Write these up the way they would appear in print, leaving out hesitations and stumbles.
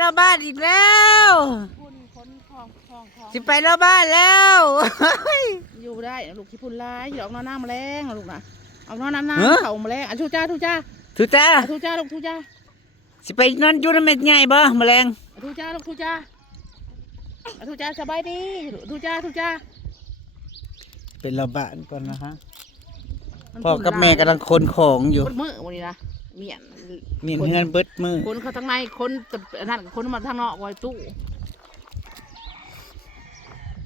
รอบบ้านอีกแล้วพุ่นคนของสิไปรอบบ้านแล้วอยู่ได้ลูกขี้พุ่นลายอยู่ออกนอนน้ำมาแรงลูกนะออกนอนน้ำเข่ามาแรงทูจ้าทุจ้าทูจ้าลูกทูจ้าสิไปนอนอยู่ในเม็ดใหญ่บ่แมลงทูจ้าลูกทูจ้าทูจ้าสบายดีทูจ้าเป็นรอบบ้านก่อนนะฮะพ่อกับแม่กำลังคนของอยู่มือวันนี้นะเมียนเงินเบิดมือคนเขาทั้งในคนนั่นคนมาทางนอกไว้ตู้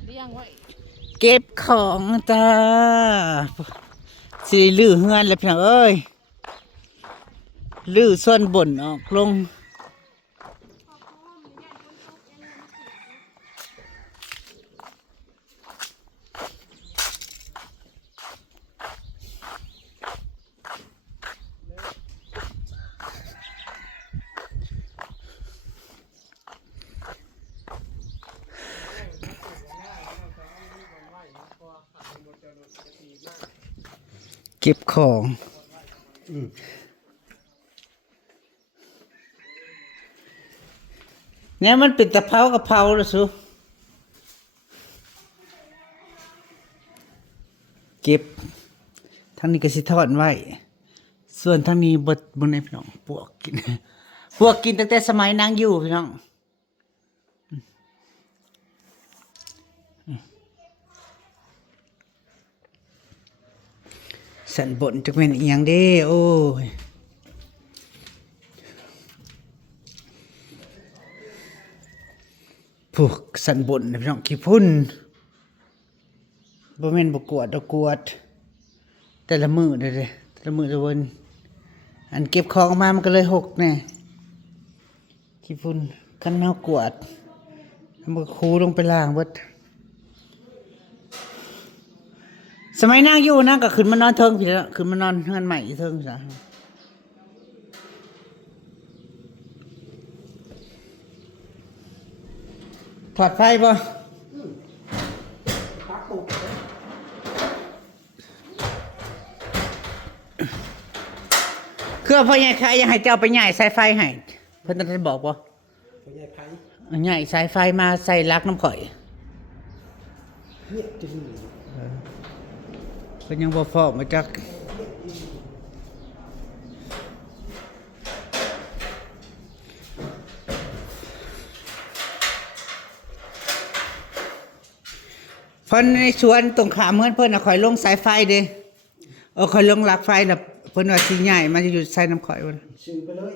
เลี้ยงไว้เก็บของจ้าสิลื้อเฮือนแล้วพี่น้องเอ้ยลื้อส่วนบนออกลงเก็บของเนี่ยมันเป็นตะเภากะเพราละสุเก็บทั้งนี้ก็สิทอดไว้ส่วนทั้งนี้บนในพี่น้องพวกกินตั้งแต่สมัยนางอยู่พี่น้องสันบนจะเป็นอีหยังเด้โอ้ยพวกสันบนพี่น้องขี้พุ่นบ่แม่นบ่กวดดอกกวดแต่ละมือเด้แต่ละมือตะวันอันเก็บของมามันก็เลยหกแน่ขี้พุ่นคันเฮากวดมันก็คูลงไปล้างเบิดสมัยนั่งอยู่นั่งก็ขึ้นมานอนเทิงพี่แล้วขึ้นมานอนเฮือนใหม่เทิงจ้ะถอดไฟป่ะเครื่องพ่อใหญ่ใครยังให้เจ้าไปใหญ่สายไฟให้เพิ่นจะบอกป่ะพ่อใหญ่ไฟใหญ่สายไฟมาใส่ลักน้ำข่อยเป็นยังบ่ฟอกมาจากเพิ่นในสวนตรงขามเพื่อนเพิ่นคอยลงสายไฟเด้คอยลงลักไฟน่ะเพิ่นว่าสิใหญ่มันจะอยู่ใส่น้ำข่อยบ่ซื้อไปเลย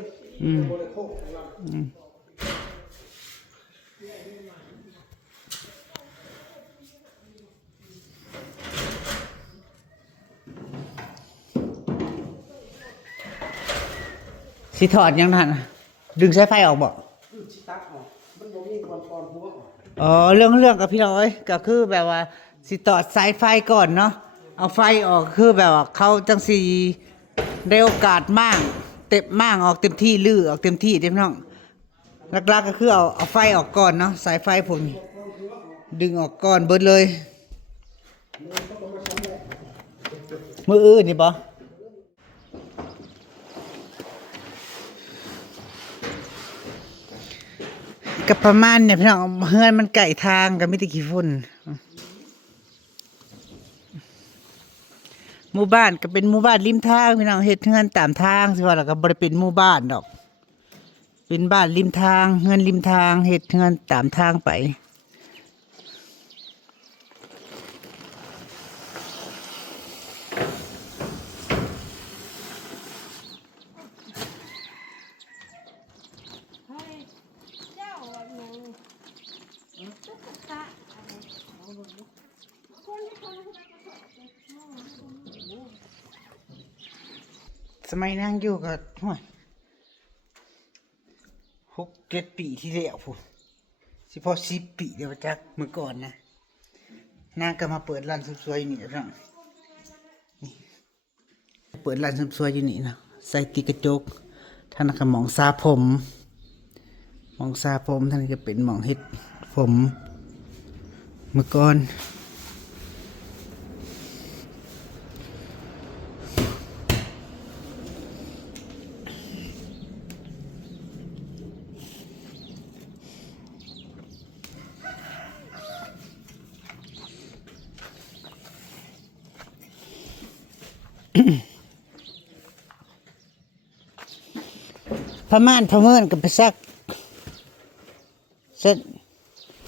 สิถอดยังทันดึงสายไฟออกบ่อ๋อเรื่องกับพี่น้อยก็คือแบบว่าสิต่อสายไฟก่อนเนาะเอาไฟออกคือแบบว่าเขาจังสีได้โอกาสมากออกเต็มที่ลื้อออกเต็มที่เต็มน้องหลักๆก็คือเอาไฟออกก่อนเนาะสายไฟผมดึงออกก่อนเบิดเลยมืออื่นนี่บ่กับประมาณเนี่ยพี่น้องเฮือนมันไก่ทางกับมิตรขี้ฝุ่นหมู่บ้านก็เป็นหมู่บ้านริมทางพี่น้องเฮ็ดเฮือนตามทางสิว่าแล้วก็บ่ได้เป็นหมู่บ้านดอกเป็นบ้านริมทางเฮือนริมทางเฮ็ดเฮือนตามทางไปสมัยนั่งอยู่กับ6-7 ปีที่แล้วพูสิพอ10 ปีเดี๋ยวจักเมื่อก่อนนะนางก็มาเปิดร้านเสริมสวยอยู่นี่นะเปิดร้านเสริมสวยอยู่นี่นะใส่ติกระจกท่านก็หมองซาผมท่านก็เป็นหมองเฮ็ดผมเมื่อก่อน พม่านพะเมินกับไปซักเส้น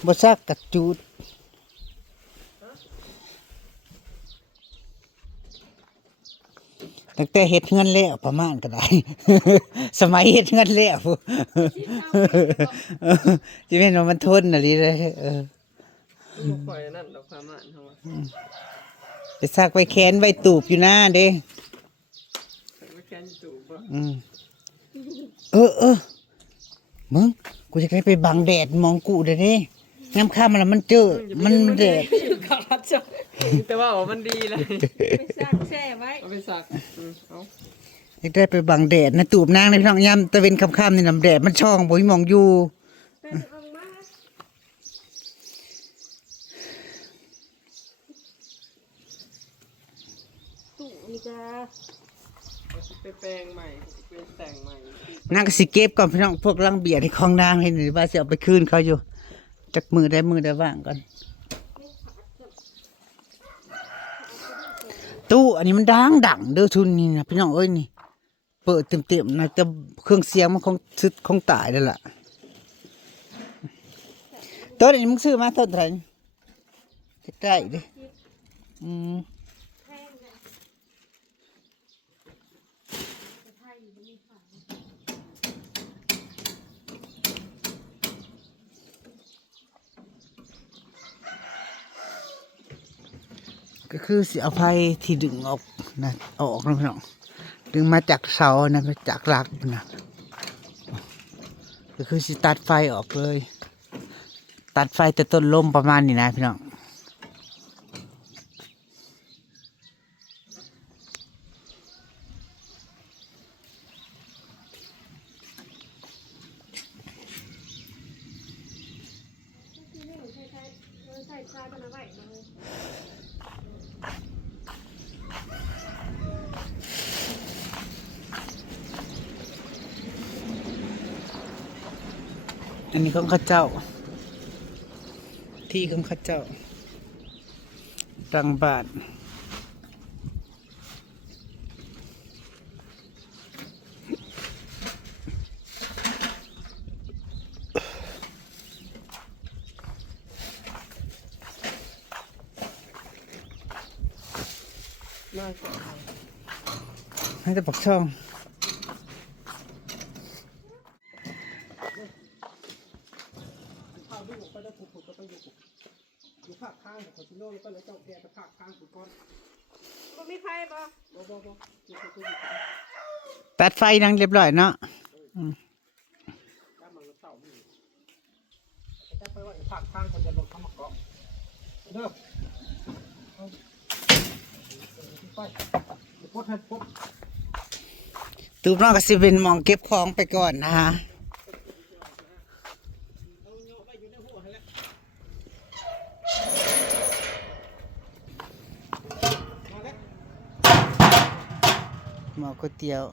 บ่ซักกับจูดตั้งแต่เฮ็ดเงินแล้วประมาณก็ได้ สมัยเฮ็ดเงินแล้ว จะเป็นว่ามันทนอะไรเลยลูกข่อยนั่นดอกผ้าม่านเฮาว่าไปซักไว้แขนไว้ตูบอยู่หน้าเด้ ไม่แค่นตู่บ่ มึงกูจะไปบังแดดมองกูเด้อเด้น้ำข้ามมันแล้วมันเจอมันแดด ขาดจ้ะแต่ว่ามันดีเลย ไปซักแช่ไว้ เอาไปสักเอา อยากได้ไปบังแดดนะตูบนางในพี่น้องยามตะเวนค่ำๆนี่น้ำแดดมันช่องบ่มีหมองอยู่ตู้นี่จ้า ไปแปลงใหม่ไปแต่งใหม่ นางก็สิเก็บก่อนพี่น้องพวกลังเบียร์ที่คลองนางให้หรือว่าสิเอาไปคืนเขาอยู่จักมือได้ว่างก่อนตู้อันนี้มันดังเด้อทุนนี่นะพี่น้องเอ้ยนี่เปิดเต็มๆนะแต่เครื่องเสียงมันคงตายแล้วล่ะต้นอันนี้มึงซื้อมาต้นเท่าไหร่ใกล้ๆดิก็คือสิเอาไฟที่ดึงออกนะเอาออกนะพี่น้องดึงมาจากเสานะมาจากหลักนะก็คือสิตัดไฟออกเลยตัดไฟแต่ต้นลมประมาณนี้นะพี่น้องอันนี้ของข้าเจ้าที่ของข้าเจ้าตังบาทให้แต่ปักช่องอยู่ภาคข้างของชิโน่ก็เลยเจ้าแกจะภาคข้างสุดก้อน บ่มีไฟบ่ บ่ตัดไฟนั่งเรียบร้อยเนาะถ้ามันเต่ามีจะไปว่าภาคข้างคนจะลงเข้ามาเกาะเด้อไปพดให้พด ตูบน้องก็สิเป็นหมองเก็บของไปก่อนนะฮะหมอก๋วยเตี๋ยว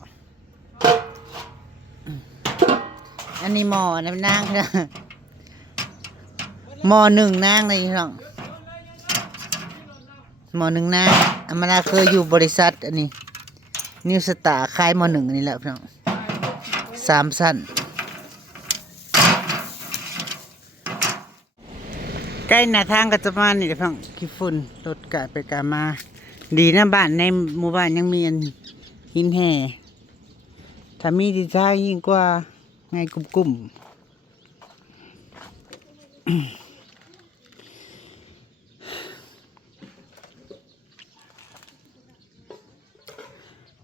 อันนี้หมอน้ำนางนะหมอหนึ่งนางเลยพี่น้องหมอหนึ่งนางอามาลาเคยอยู่บริษัทอันนี้นิวสตาร์ขายหมอหนึ่งนี่แหละพี่น้อง3 สั้นใกล้หน้าทางก็จะมานี่แหละพี่น้องขี้ฝุ่นรถกะไปกะมาดีนะบ้านในหมู่บ้านยังมีอันหินแห่ถ้ามีดีใจยิ่งกว่าไงกุ้ม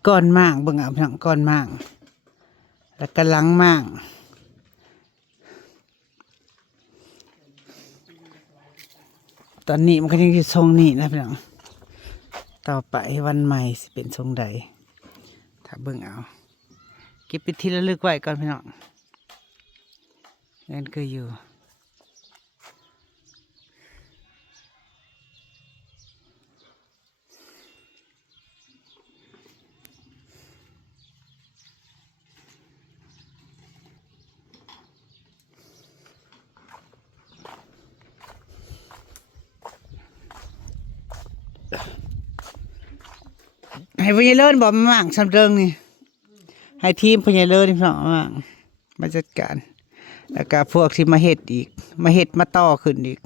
ก้อนมากเบิ่งเอาพี่น้องก้อนมากแล้วก็ลังมากตอนนี้มันก็ยังอยู่ทรงนี้นะพี่น้องต่อไปวันใหม่สิเป็นทรงใดถ้าเบิ่งเอาเก็บไปทีละลึกไว้ก่อนพี่น้องนั่นคืออยู่ ให้พญาเลิศบอกมามั่งสำเริงนี่ให้ทีมพญาเลิศนี่พี่น้องมามั่งมาจัดการแล้วก็พวกที่มาเฮ็ดอีกมาเฮ็ดมาต่อขึ้นอีก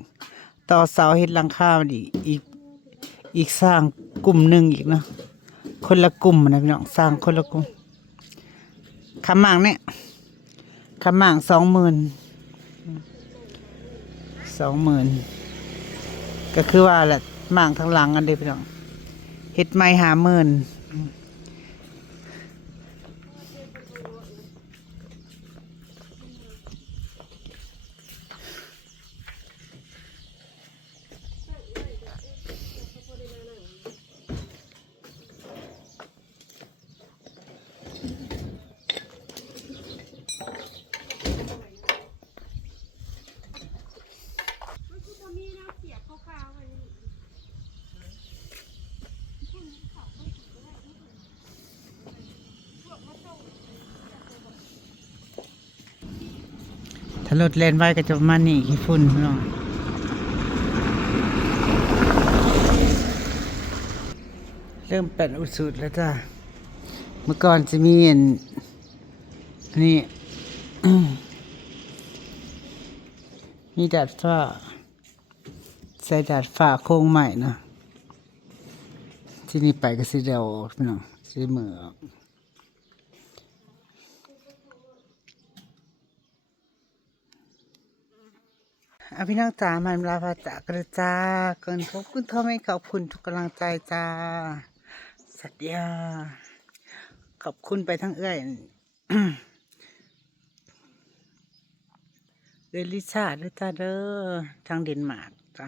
ต่อเสาเฮ็ดหลังคามันอีกสร้างกลุ่มหนึ่งอีกเนาะคนละกลุ่มนะพี่น้องสร้างคนละกลุ่มคำมั่งเนี่ยคำมั่ง20,000ก็คือว่าแหละมั่งทั้งหลังกันเด้พี่น้องเฮ็ดไม้50,000ถ้ารถแล่นไว้ก็จะประมาณนี้ขี้ฝุ่นพี่น้องเริ่มเป็นอุสุดแล้วจ้าเมื่อก่อนจะมีอันนี่ มีดาดฟ้าใส่ดาดฟ้าโค้งใหม่นะที่นี่ไปก็สิเดียวพี่น้องสิมือออกพี่น้องจ๋ามันลาพาจากกระจ้าเกินขอบคุณท่อไม่ขอบคุณทุกกำลังใจจ้าสัตยาขอบคุณไปทั้งเอื้อย เอลิชาด้วยจ้าเด้อทางเดนมาร์กจ้า